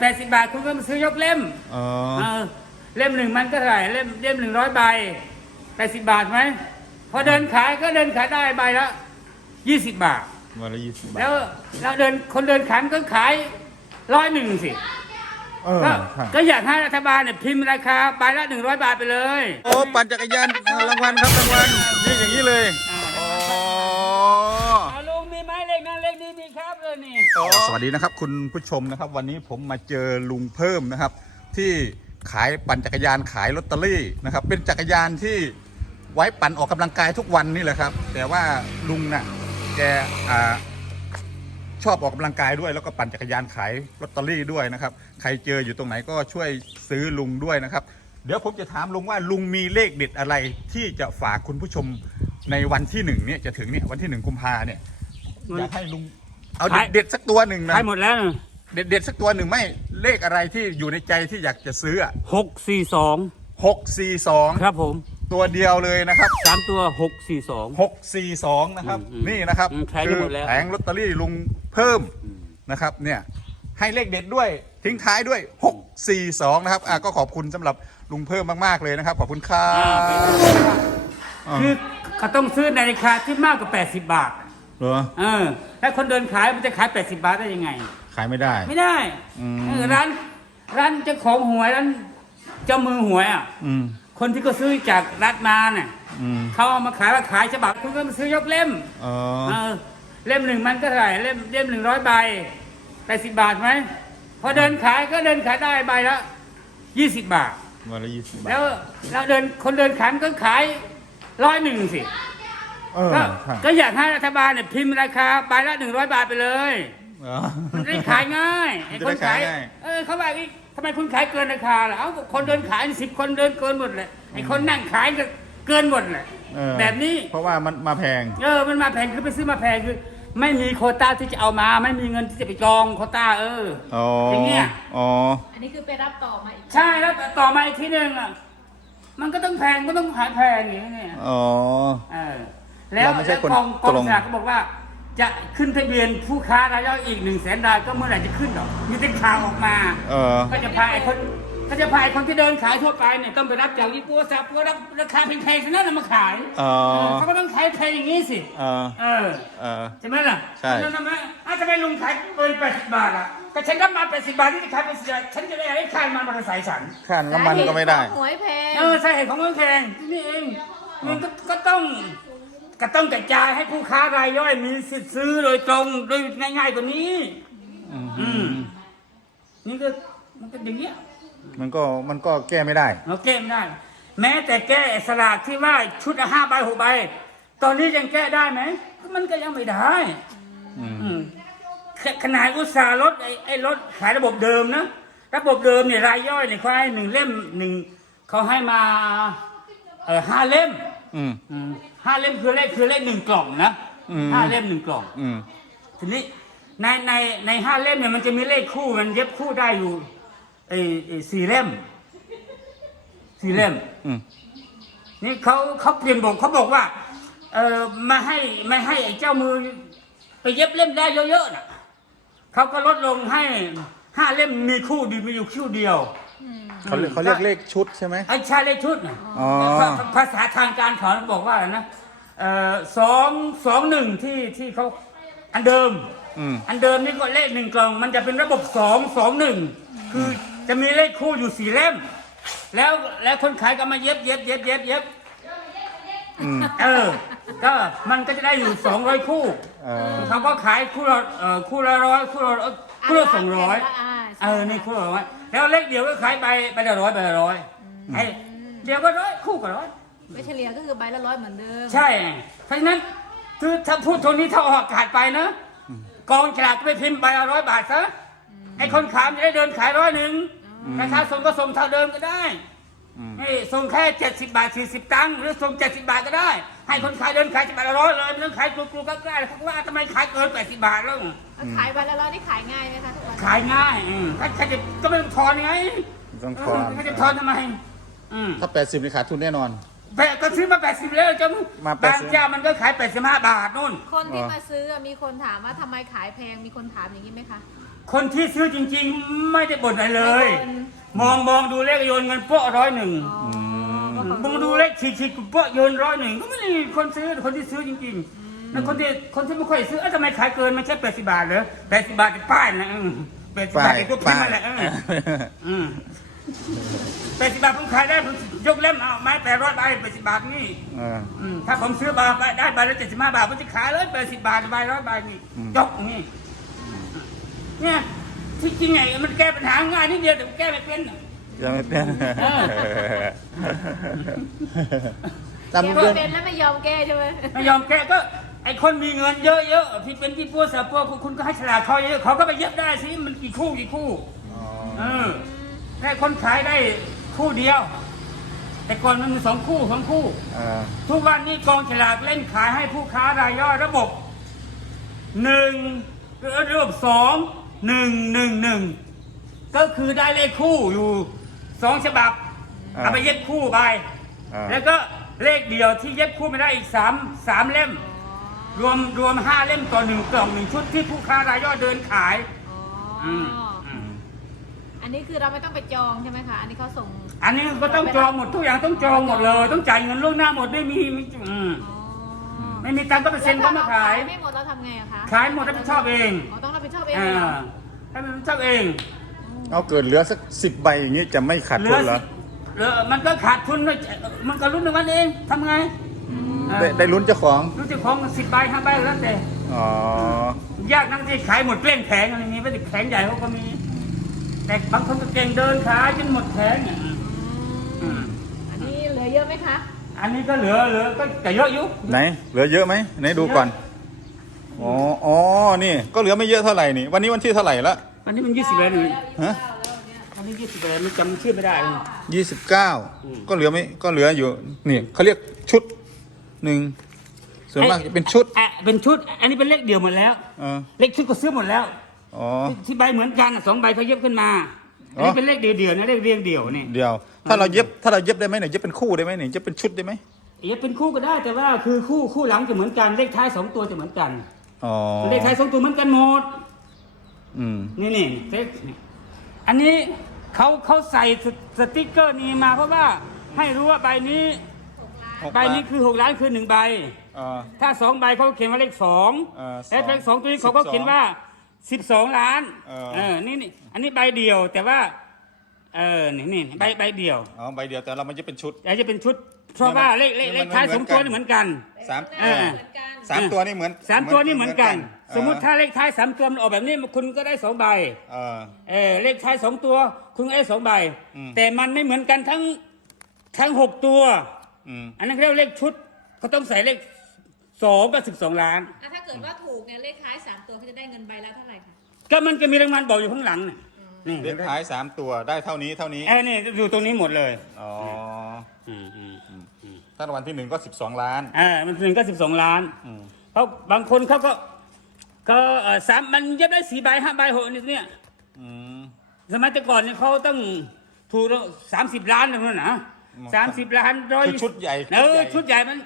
แปดสิบบาทคุณก็มาซื้อยกเล่มอ๋อเออเล่มหนึ่งมันก็เท่าไหร่เล่มเล่มหนึ่งร้อยใบแปดสิบบาทไหมพอเดินขายก็เดินขายได้ใบละยี่สิบบาท วันละยี่สิบบาทแล้วแล้วเดินคนเดินขายมันก็ขายร้อยหนึ่งสิเออก็ใช่ก็อยากให้รัฐบาลเนี่ยพิมพ์ราคาใบละหนึ่งร้อยบาทไปเลย โอ้ปั่นจักรยานรางวัลครับรางวัลนี่อย่างนี้เลย มีครับเลยนี่สวัสดีนะครับคุณผู้ชมนะครับ วันนี้ผมมาเจอลุงเพิ่มนะครับ ที่ขายปั่นจักรยานขายลอตเตอรี่นะครับ เป็นจักรยานที่ไว้ปั่นออกกำลังกายทุกวันนี่แหละครับ แต่ว่าลุงน่ะแกอ่าชอบออกกำลังกายด้วยแล้วก็ปั่นจักรยานขายลอตเตอรี่ด้วยนะครับ ใครเจออยู่ตรงไหนก็ช่วยซื้อลุงด้วยนะครับ เดี๋ยวผมจะถามลุงว่าลุงมีเลขเด็ดอะไรที่จะฝากคุณผู้ชมในวันที่หนึ่งเนี่ยจะถึงเนี่ยวันที่หนึ่งกุมภาเนี่ยอยากให้ลุง เอาเด็ดเด็ดสักตัวหนึ่งนะขายหมดแล้วเด็ดเด็ดสักตัวหนึ่งไม่เลขอะไรที่อยู่ในใจที่อยากจะซื้อหกสี่สองหกสี่สองครับผม ตัวเดียวเลยนะครับสามตัวหกสี่สองหกสี่สองนะครับอืมอืมนี่นะครับอืมแผงนี้หมดแล้วแผงลอตเตอรี่ลุงเพิ่มนะครับ เนี่ยให้เลขเด็ดด้วยทิ้งท้ายด้วย 642 นะครับอะก็ขอบคุณสำหรับลุงเพิ่มมาก ๆ เลยนะครับ ขอบคุณครับอ่าคือเขาต้องซื้อในราคาที่มากกว่า 80 บาท เหรอ เออถ้าคนเดินขายมันจะขาย 80 บาทได้ยังไง ขายไม่ได้ ไม่ได้อืม เออร้าน ร้านเจ้าของหวยร้านเจ้ามือหวยอะ อืม คนที่เขาซื้อจากรัฐมาเนี่ยอืมเขาเอามาขายว่าขายฉบับคุณก็มาซื้อยกเล่มอ๋อเออเล่มหนึ่งมันก็เท่าไหร่เล่มเล่มหนึ่งร้อยใบแปดสิบบาทไหมพอเดินขายก็เดินขายได้ใบละยี่สิบบาท วันละยี่สิบบาทแล้วแล้วเดินคนเดินขายมันก็ขายร้อยหนึ่งสิ เออก็ใช่ ก็อยากให้รัฐบาลเนี่ยพิมพ์ราคาใบละหนึ่งร้อยบาทไปเลยอ๋อมันได้ขายง่ายมันไอ้จะคนได้ขายขายง่าย เออเขาบอกอีกทำไมคุณขายเกินราคาล่ะเอ้าคนเดินขายสิบคนเดินเกินหมดเลยไอ้คนนั่งขายก็เกินหมดเลยเออแบบนี้ เพราะว่ามันมาแพง เออ มันมาแพงคือไปซื้อมาแพงคือ ไม่มีโควต้าที่จะเอามา ไม่มีเงินที่จะไปจองโควต้าเอออ๋ออย่างเงี้ย อ๋อ อันนี้คือไปรับต่อมาอีก ใช่แล้วต่อมาอีกทีหนึ่งอะ มันก็ต้องแพงก็ต้องขายแพงอย่างนี้เนี่ยอ๋อ เออ แล้วเราไม่ใช่แล้วคนกองกองตรงสลากก็บอกว่า จะขึ้นทะเบียนผู้ค้ารายย่อยอีกหนึ่งแสนรายก็เมื่อไหร่จะขึ้นหรอกมีแต่ข่าวออกมา เออ ก็จะพาไอ้คนก็จะพาไอ้คนที่เดินขายทั่วไปเนี่ยต้องไปรับจากยี่ปัวซาปัวรับราคาแพงๆทั้งนั้นนะมาขายอ๋อ เออเขาก็ต้องขายแพงอย่างนี้สิ เออเออ เออ ใช่ไหมล่ะใช่ แล้วทำไมอ้าวทำไมลุงขายเกินแปดสิบบาทอะ ก็ฉันรับมาแปดสิบบาทที่จะขายเป็นสิบบาทฉันจะได้ให้ค่ายมันมอเตอร์ไซค์ฉัน ค่าน้ำมันก็ไม่ได้สาเหตุของหวยแพง เออใช่เหตุของมันแพงที่นี่เองมันก็ก็ต้อง ก็ต้องกระจายให้ผู้ค้ารายย่อยมีสิทธิ์ซื้อโดยตรงโดยง่ายๆกว่านี้ อืม นี่ก็มันก็อย่างเงี้ยมันก็มันก็แก้ไม่ได้ เราแก้ไม่ได้ แม้แต่แก้สลากที่ว่าชุดละห้าใบหกใบ ตอนนี้ยังแก้ได้ไหมมันก็ยังไม่ได้ อืม อืมขขนาดอุตสาห์ลดไอ้ไอ้ลดขายระบบเดิมนะ ระบบเดิมเนี่ยรายย่อยเนี่ยเขาให้หนึ่งเล่มหนึ่งเขาให้มาเออห้าเล่ม อืม อืมห้าเล่มคือเลขคือเลขหนึ่งกล่องนะอืม ห้าเล่มหนึ่งกล่อง อืม ทีนี้ในในในห้าเล่มเนี่ยมันจะมีเลขคู่มันเย็บคู่ได้อยู่ไอ้ไอ้สี่เล่มสี่เล่ม อืม นี่เขาเขาเปลี่ยนบอกเขาบอกว่า เออมาให้ไม่ให้ไอ้เจ้ามือ ไปเย็บเล่มได้เยอะๆน่ะเขาก็ลดลงให้ห้าเล่มมีคู่ดีมีอยู่คู่เดียว เขาเรียกเขาเรียกเลขชุดใช่ไหมไอ้ชาเลขชุดน่ะอ๋อ ภาภาษาทางการเขาบอกว่าอะไรนะเออสองสองหนึ่งที่ที่เขาอันเดิม อืม อันเดิมนี่ก็เลขหนึ่งกล่องมันจะเป็นระบบสองสองหนึ่งคือจะมีเลขคู่อยู่สี่เล่ม แล้วแล้วคนขายก็มาเย็บเย็บเย็บเย็บเย็บอืม เออ ก็มันก็จะได้อยู่สองร้อยคู่เออ เขาก็ขายคู่ละเอ่อคู่ละร้อยคู่ละเอ่อคู่ละสองร้อยา เออนี่คู่ละร้อยแล้วเลขเดียวก็ขายไปไปละร้อยไปละร้อยไอ้เดียวก็ร้อยคู่ก็ร้อยไปเฉลี่ยก็คือใบละร้อยเหมือนเดิมใช่ไงเพราะฉะนั้นคือถ้าพูดตรงนี้ถ้าออกอากาศไปนะกองฉลากก็ไปพิมพ์ใบละร้อยบาทซะไอ้คนขายมันจะได้เดินขายร้อยหนึ่งแต่ถ้าส่งก็ส่งเท่าเดิมก็ได้อืมให้ส่งแค่เจ็ดสิบบาทสี่สิบตังค์หรือส่งเจ็ดสิบบาทก็ได้ ให้คนขายเดินขายสิบบาทละร้อยเลยไม่ต้องขายกลัวๆก็ได้เพราะว่าทำไมขายเกินแปดสิบบาทแล้วแล้วขายใบละร้อยนี่ขายง่ายไหมคะทุกวันขายง่ายอืมถ้าใครจะก็ไม่ต้องทอนไงต้องเอทออนเขาจะทอนทำไมอืมถ้าแปดสิบนี่ขาดทุนแน่นอนแปะก็ซื้อมาแปดสิบแล้วจ้ะมาบาง80เจ้ามันก็ขายแปดสิบห้าบาทนู่น คนที่อ๋อมาซื้อมีคนถามว่าทำไมขายแพงมีคนถามอย่างนี้ไหมคะ คนที่ซื้อจริง ๆ ไม่ได้บ่นอะไรเลยไม่บ่นมองมองดูเลขโยนเงินโป๊ะร้อยหนึ่ง อ๋อก็มองดูเลขฉีกฉีกโป๊ะโยนร้อยหนึ่งก็ไม่ได้มีคนซื้อคนที่ซื้อจริงๆแล้วคนที่คนที่ไม่ค่อยซื้อเอ้าทำไมขายเกินไม่ใช่แปดสิบบาทเหรอแปดสิบบาทเป็นป้ายนะแปดสิบบาทเป็นตัวพิมพ์นั่นแหละเอออืมแปดสิบบาทผมขายได้ผมยกเล่มเอาไม้แปดร้อยใบแปดสิบบาทนี่เออ อืมถ้าผมซื้อมาได้ใบละเจ็ดสิบห้าบาทผมจะขายเลยแปดสิบบาทใบร้อยใบนี่อืม ยกอย่างนี่ เนี่ยที่จริงไงมันแก้ปัญหาง่ายนิดเดียวแต่มันแก้ไม่เป็นน่ะ ยังไม่เป็นเออจำแกเรื่ไม่องเป็นแล้วไม่ยอมแก้ใช่ไหมไม่ยอมแก้ก็ไอคนมีเงินเยอะๆที่เป็นที่ปัวสาปัวคุณก็ให้ฉลาดเขาเยอะเขาก็ไปเย็บได้สิมันกี่คู่กี่คู่อ๋อเออได้คนขายได้คู่เดียว แต่ก่อนมันมีสองคู่สองคู่เออทุกวันนี้กองฉลากเล่นขายให้ผู้ค้ารายย่อยระบบหนึ่งระบบสองหนึ่งหนึ่งหนึ่งก็คือได้เลขคู่อยู่ สองฉบับเอาไปเย็บคู่ไปเออแล้วก็เลขเดียวที่เย็บคู่ไม่ได้อีกสามสามเล่ม รวมรวมห้าเล่มต่อหนึ่งกล่องหนึ่งชุดที่ผู้ค้ารายย่อยเดินขาย อ๋อออืม อันนี้คือเราไม่ต้องไปจองใช่ไหมคะ อันนี้เขาส่งอันนี้ก็ต้องจองหมดทุกอย่างต้องจองหมดเลย ต้องจ่ายเงินล่วงหน้าหมดไม่มีไม่อืมอ๋อไม่มีตังค์ก็ไปเซ็นเขามาขาย แล้วถ้เรไม่หมดเราทำไงอะคะขายหมดรับผิดชอบเอง อ๋อต้องรับผิดชอบเองอ่าเลยเหรอให้มันรับผิดชอบเอง เอาเกิดเหลือสักสิบใบอย่างนี้จะไม่ขาดเหลืทุอนเหรอสิเหลือมันก็ขาดทุนด้วยมันก็รุ่นหนึ่งวันเองทำไงได้ได้ลุ้นเจ้าของรู้จักของสิบใบห้าใบแล้วแต่ อ๋อยากนักที่ขายหมดเกลี้ยงแผงอะไรนี้ไม่ได้แผงใหญ่เขาก็มี แต่บางคนก็เก่งเดินขายจนหมดแผงเนี่ยอืมอันนี้เหลือเยอะไหมคะ อันนี้ก็เหลือเหลือก็แต่เยอะอยู่ไหน เหลือเยอะไหมไหนดูก่อนอ๋ออ๋อนี่ ก็เหลือไม่เยอะเท่าไหร่นี่ วันนี้วันที่เท่าไหร่ละ อันนี้มันยี่สิบแล้วนี่ฮะอันนี้ยี่สิบแล้วมันจำชื่อไม่ได้เลยยี่สิบเก้าอืมก็เหลือไม่ก็เหลืออยู่นี่เขาเรียกชุดหนึ่งส่วนมากจะเป็นชุดอะเป็นชุด อันนี้เป็นเลขเดียวหมดแล้วเออเลขชุดก็ซื้อหมดแล้วอ๋อที่ใบเหมือนกันอะสองใบเขาเย็บขึ้นมาอันอ๋นี้อเป็นเลขเดียวๆนะเลขเรียงเดี่ยวนี่เดียว ถ้าเราเย็บถ้าเราเย็บได้ไหมเนี่ยเย็บเป็นคู่ได้ไหมเนี่ยเย็บเป็นชุดได้ไหมเย็บเป็นคู่ก็ได้แต่ว่าคือคู่คู่หลังจะเหมือนกันเลขท้ายสองตัวจะเหมือนกันอ๋อเลขท้ายสองตัวเหมือนกันหมด อืม นี่นี่เลขอันนี้เขาเขาใส่สสติ๊กเกอร์นี้มาเพราะว่าให้รู้ว่าใบนี้หกใบนี้คือหกล้านคือหนึ่งใบ เออ ถ้าสองใบเขาเขียนว่าเลขสองเออและเลขสองตัวนี้เขาก็12เขียนว่าสิบสองล้านเออเออ นี่นี่อันนี้ใบเดียวแต่ว่า เออนี่นี่ใบใบเดียวอ๋อใบเดียวแต่เรามันจะเป็นชุด แต่จะเป็นชุด เพราะว่าเลขเลขเลขท้ายสองตัวนี่เหมือนกัน สาม เออ เหมือนกัน สามตัวนี่เหมือนสามตัวนี่เหมือนกันเออ สมมุติถ้าเลขท้ายสามตัวมันออกแบบนี้คุณก็ได้สองใบเออ เออเลขท้ายสองตัว คุณก็ได้สองใบ อืม แต่มันไม่เหมือนกันทั้งทั้งหกตัว อืม อันนั้นเขาเรียกว่าเลขชุดเขาต้องใส่เลขสองกับสิบสองล้าน อะถ้าเกิดว่าถูกเนี่ยเลขท้ายสามตัวเขาจะได้เงินใบละเท่าไหร่คะก็มันจะมีรางวัลบอกอยู่ข้างหลังน่ะนี่เลขท้ายสามตัวได้เท่านี้เท่านี้ เอ้นี่อยู่ตรงนี้หมดเลยอ๋อ อืมอืมถ้ารางวัลที่หนึ่งก็สิบสองล้าน อ่ามันถึงก็สิบสองล้าน อืม เพราะบางคนเขาก็ ก็เอ่อสามมันเย็บได้สี่ใบห้าใบหกนี่เนี่ย อืม สมัยแต่ก่อนเนี่ยเขาต้องถูกสามสิบล้านเลยนะสามสิบล้านร้อยคือชุดใหญ่เออชุชุดดใหใหญ่ญ่มัน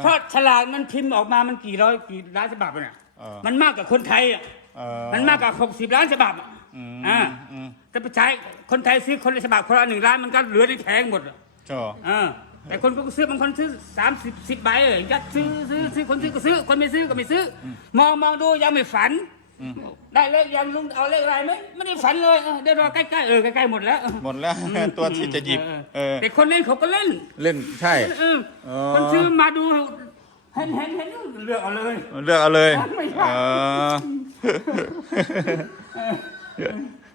เพราะฉลากมันพิมพ์ออกมามันกี่ร้อยกี่ล้านฉบับเนี่ยเออ มันมากกว่าคนไทยอะเออมันมากกว่าหกสิบล้านฉบับอะอืมอ่าอืมแต่ไปใช้คนไทยซื้อคนละฉบับคนละหนึ่งล้านมันก็เหลือในแผงหมดอะใช่เออ แต่คนก็ซื้อบางคนซื้อสามสิบสิบใบเออยัดซื้อซื้อซื้อคนซื้อก็ซื้อคนไม่ซื้อก็ไม่ซื้ออมองมองดูยังไม่ฝัน ได้เลขยังลุงเอาเลขอะไรไหมไม่ได้ฝันเลยเออได้รอใกล้ๆเออใกล้ๆหมดแล้ว หมดแล้ว ตัวที่จะหยิบ เออ แต่คนเล่นเขาก็เล่นเล่นใช่ เอออ๋อคนซื้อมาดูเห็นเห็นเห็นเลือกเอาเลย เลือกเอาเลยไม่ใช่เออ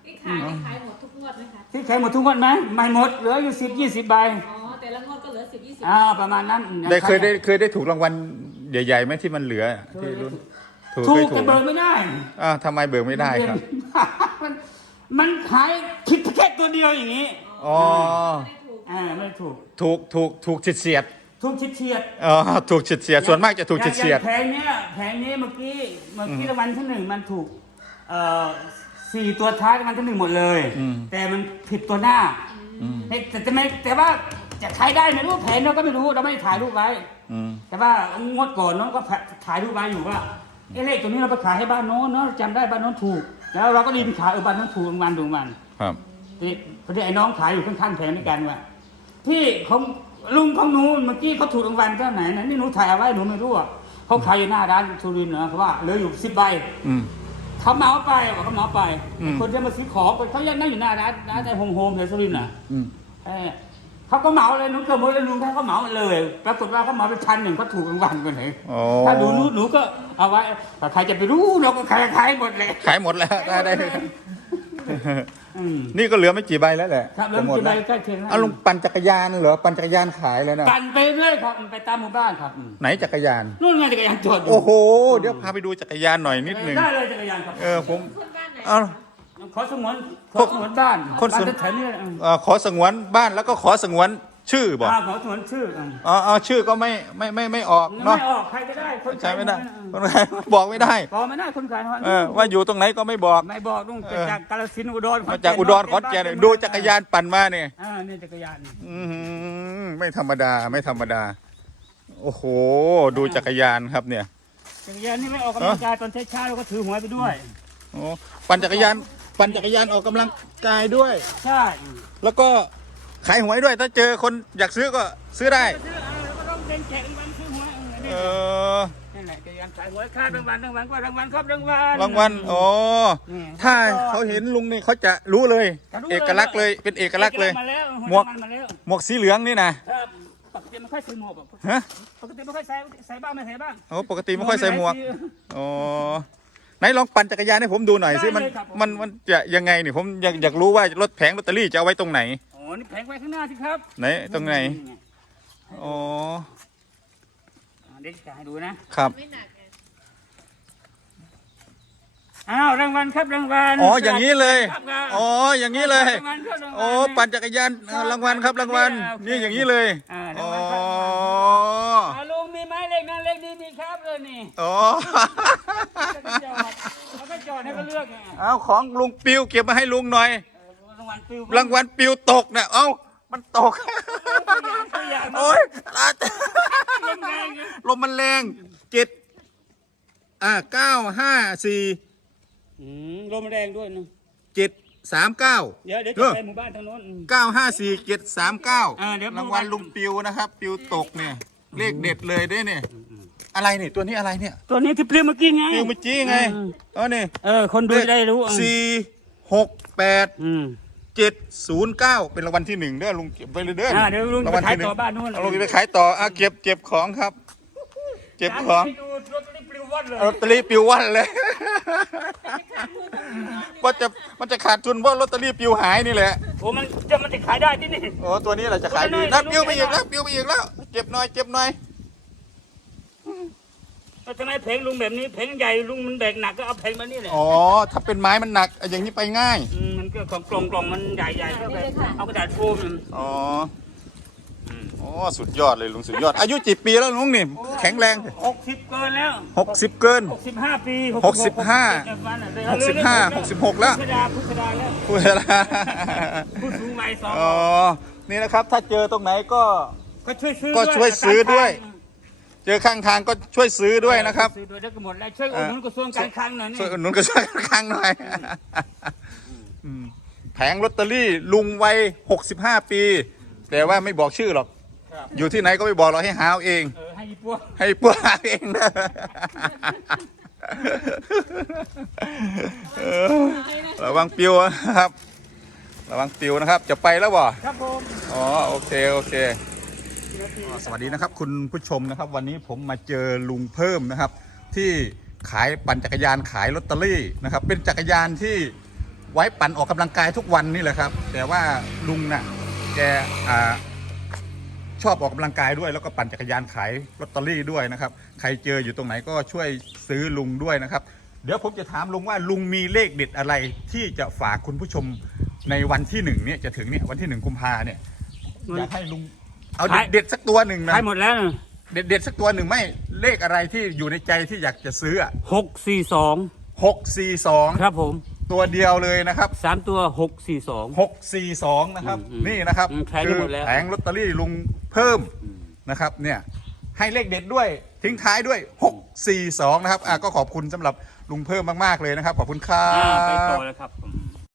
ที่ขายนี่ขายหมดทุกงวดไหมคะที่ใช้หมดทุกคนไหมไม่หมดเหลืออยู่สิบยี่สิบใบ อ๋อ แต่ละงวดก็เหลือสิบยี่สิบอ่าประมาณนั้นได้เคยได้เคยได้ถูกรางวัลใหญ่ๆไหมที่มันเหลือที่รุ่นถูกถูเคกยแต่เบิกไม่ได้อ่าวทำไมเบิกไม่ได้ครับ มันมันขายผิดแค่ตัวเดียวอย่างนี้อ๋อไม่ถูกอ่าไม่ถูกถูกถูกถูกเฉียดเฉียดถูกเฉียดๆอ๋อถูกเฉียดเฉียดส่วนมากจะถูกเฉียดเฉียดแผงเนี้ยแผงนี้เมื่อกี้เมื่อกี้รางวัลที่หนึ่งมันถูกเอ่อสี่ตัวท้ายรางวัลที่หนึ่งหมดเลยอืมแต่มันผิดตัวหน้าแต่แต่แต่ไม่แต่ว่า จะขายได้ไม่รู้แผงเราก็ไม่รู้เราไม่ได้ถ่ายรูปไว้ อืม แต่ว่างวดก่อนน้องก็ถ่ายรูปไว้อยู่ว่าเอะเลขตัวนี้เราไปขายให้บ้านโน้นเนาะจำได้บ้านโน้นถูก แล้วเราก็รีบขายเออบันทั้งถูกรางวัลถูกรางวัลครับนี่พอดีไอ้น้องขายอยู่ข้างๆแผงด้วยกันว่าพี่ของลุงของหนูเมื่อกี้เขาถูกรางวัลเท่าไหนนะนี่หนูถ่ายเอาไว้หนูไม่รู้อะเขาขายอยู่หน้าร้านสุรินทร์นะเขาว่าเหลืออยู่สิบใบ อืม เขาเหมาไปบอกเขาเหมาไป อืม คนที่มาซื้อของเขายังนั่งอยู่หน้าร้านร้านแต่โฮมโฮมในสุรินทร์น่ะอืม เออ เขาก็เหมาเลยหนูเกิดหมดเลยลุงท่านเขาเหมาหมดเลยปรากฏว่าเขาเหมาเป็นพันหนึ่งเขาถูกรางวัลกันเลยโอ้ถ้าหนูรู้หนูก็เอาไว้แต่ใครจะไปรู้เราก็ขายขายหมดเลย ขายหมดแล้วได้ได้ อืม นี่ก็เหลือไม่กี่ใบแล้วแหละครับแล้วจะหมดจะไปแล้วใกล้เคียงแล้ว เอาลุงปั่นจักรยานเหรอปั่นจักรยานขายเลยนะปั่นไปเรื่อยครับไปตามหมู่บ้านครับอืมไหนจักรยาน นู่นไงจักรยานจอดยู่โอ้โห เดี๋ยวพาไปดูจักรยานหน่อยนิดหนึ่งได้เลยจักรยานครับ เออผมคนบ้านไหน เอา ขอสงวนขอสงวนบ้านคนสวน บ้าแถวนี้อืมเอ่อขอสงวนบ้านแล้วก็ขอสงวนชื่อบอกอ่าขอสงวนชื่ออืมอ๋อเอาชื่อก็ไม่ไม่ไม่ไม่ออกไม่เนาะออกใครก็ได้คนใช้ไม่ได้อืมคนขายบอกไม่ได้บอกไม่ได้คนขายเออว่าอยู่ตรงไหนก็ไม่บอก ไม่บอกต้องเออ จากกาฬสินธุ์อุดรมาจากอุดรขอนแก่นเนี่ยดูจักรยานปั่นมาเนี่ยอ่านี่จักรยานอื้อหือไม่ธรรมดาไม่ธรรมดา โอ้โห ดูจักรยานครับเนี่ย จักรยานนี่ไม่ออกกำลังกายตอนเช้าๆเราก็ถือหัวไปด้วย โอ้ปั่นจักรยาน ปั่นจักรยานออกกำลังกายด้วย ใช่แล้วก็ขายหวยด้วย ถ้าเจอคนอยากซื้อก็ซื้อได้ ซื้อเอาแล้วก็ต้องเป็นแจกรางวัลซื้อหัวเอเอออนี่แหละจักรยานขายหัวค่ารางวัลรางวัลก็รางวัลครับรางวัลรางวัลอ๋อนี่ ถ้าเขาเห็นลุงนี่เขาจะรู้เลย จะรู้เอกลักษณ์เลยเป็นเอกลักษณ์เลย มาแล้วหมวก รางวัลมาแล้วหมวกสีเหลืองนี่นะครับปกติไม่ค่อยใส่หมวกหรอกฮะปกติไม่ค่อยใส่ใส่บ้างไม่ใส่บ้าง โอ้ปกติไม่ค่อยใส่หมวกอ๋อ ไหนลองปั่นจักรยานให้ผมดูหน่อยสิมันได้เลยครับผม มันมันจะยังไงนี่ผมอยากอยากรู้ว่ารถแผงลอตเตอรี่จะเอาไว้ตรงไหน อ๋อนี่แผงไว้ข้างหน้าสิครับไหนตรงไหนอ๋ออ่าเดี๋ยวจะให้ดูนะครับ ไม่หนักไง อ้าวรางวัลครับรางวัลอ๋ออย่างนี้เลย ครับครับอ๋ออย่างนี้เลยรางวัลครับรางวัลโอ้ปั่นจักรยานเออรางวัลครับรางวัลโอเคนี่อย่างนี้เลยอ่าอ๋ราองวัลครับ อ่าลุงมีไหมเลขนั้นเลขนี้มีครับเลยนี่อ๋อแล้วก็จอดแล้วก็จอดให้เขาเลือกไงเอาของลุงปิวเก็บมาให้ลุงหน่อย เออรางวัลปิวรางวัลปิวตกเนี่ยเอ้ามันตก ตัวอย่างโอ้ยลาดลมแรงไงลมมันแรงเจ็ดอ่าเก้าห้าสี่ อืมลมแรงด้วยนะเจ็ดสามเก้า เดี๋ยวเดี๋ยวเอจะอไปหมู่บ้านทางโน้นอืม เก้าห้าสี่เจ็ดสามเก้าอ่าเดี๋ยว รางวัลลุงปิวนะครับ ปิวตกเนี่ยเลขเด็ดเลยด้วยเนี่ยอะไรเนี่ยตัวนี้อะไรเนี่ยตัวนี้ที่ปลิวเมื่อกี้ไง ปิวเมื่อกี้ไงอืม อ๋อนี่เออ คนดูจะได้รู้อะสี่หกแปดอืม เจ็ดศูนย์เก้าเป็นรางวัลที่หนึ่งเด้อลุงเก็บไว้เลยเด้ออ่าเดี๋ยวลุงรางไปวัลขายที่หนึ่ต่อบ้านนู้นเอาลุงไปขายต่ออะเก็บเก็บของครับ เก็บของไปดูรถที่ปลิ ววัดเลยลอตเตอรี่ปิววันเลย ว่าจะมันจะขาดทุนเพราะลอตเตอรี่ปิวหายนี่แหละโอ้มันจะมันจะขายได้ที่นี่ โอ้ตัวนี้แหละจะขายดีโอ้ยนะน้อยปิวไปอีกน้อยแล้วปิวไปอีกแล้วเก็บหน่อยเก็บหน่อยแล้วทำไมเพลงลุงแบบนี้เพลงใหญ่ลุงมันแบกหนักก็เอาเพลงมานี่แหละอ๋อถ้าเป็นไม้มันหนักอย่างนี้ไปง่ายมมันก็ของกล่องกล่องมันใหญ่ๆก็แบบเอากระดาษโฟมมันอ๋อ อ๋อสุดยอดเลยลุงสุดยอด อายุกี่ปีแล้วลุงนี่ แข็งแรงหกสิบเกินแล้วหกสิบเกินหกสิบห้าปีหกสิบห้าหกสิบห้าหกสิบหกแล้วพุทธดาพุทธดาแล้วพูดแล้วนะผู้สูงวัยสองอ๋อนี่นะครับ ถ้าเจอตรงไหนก็ก็ช่วยซื้อก็ช่วยซื้อด้วยอืมเจอข้างทางก็ช่วยซื้อด้วยนะครับซื้อด้วยแล้วก็หมดแล้วช่วยอุดหนุนกระทรวงการคลังหน่อยนี่ช่วยอุดหนุนกระทรวงการคลังหน่อยอืมแผงลอตเตอรี่ลุงวัย65ปี แต่ว่าไม่บอกชื่อหรอก ครับ อยู่ที่ไหนก็ไม่บอกเราให้หาเอาเอง เออให้ยี่ปัวให้พวกหาเองนะเออระวังปิวนะครับ ระวังปิวนะครับ จะไปแล้วบ่ครับผมอ๋อโอเคโอเคอ๋อสวัสดีนะครับคุณผู้ชมนะครับ วันนี้ผมมาเจอลุงเพิ่มนะครับ ที่ขายปั่นจักรยานขายลอตเตอรี่นะครับ เป็นจักรยานที่ไว้ปั่นออกกำลังกายทุกวันนี่แหละครับ แต่ว่าลุงน่ะแกอ่า ชอบออกกำลังกายด้วยแล้วก็ปั่นจักรยานขายลอตเตอรี่ด้วยนะครับ ใครเจออยู่ตรงไหนก็ช่วยซื้อลุงด้วยนะครับ เดี๋ยวผมจะถามลุงว่าลุงมีเลขเด็ดอะไรที่จะฝากคุณผู้ชมในวันที่หนึ่งเนี่ยจะถึงเนี่ยวันที่หนึ่งกุมภาเนี่ยอยากให้ลุงเอาเด็ดเด็ดสักตัวหนึ่งนะขายหมดแล้วเด็ดเด็ดสักตัวหนึ่งไม่เลขอะไรที่อยู่ในใจที่อยากจะซื้อหกสี่สองหกสี่สองครับผม ตัวเดียวเลยนะครับสามตัวหกสี่สองหกสี่สองนะครับอืมอืมนี่นะครับอืมแผงนี้หมดแล้ว แผงลอตเตอรี่ลุงเพิ่มนะครับเนี่ยให้เลขเด็ดด้วยทิ้งท้ายด้วยหกสี่สองนะครับอะก็ขอบคุณสำหรับลุงเพิ่มมากๆเลยนะครับ ขอบคุณครัอ่าไปบต่อเลยครับผม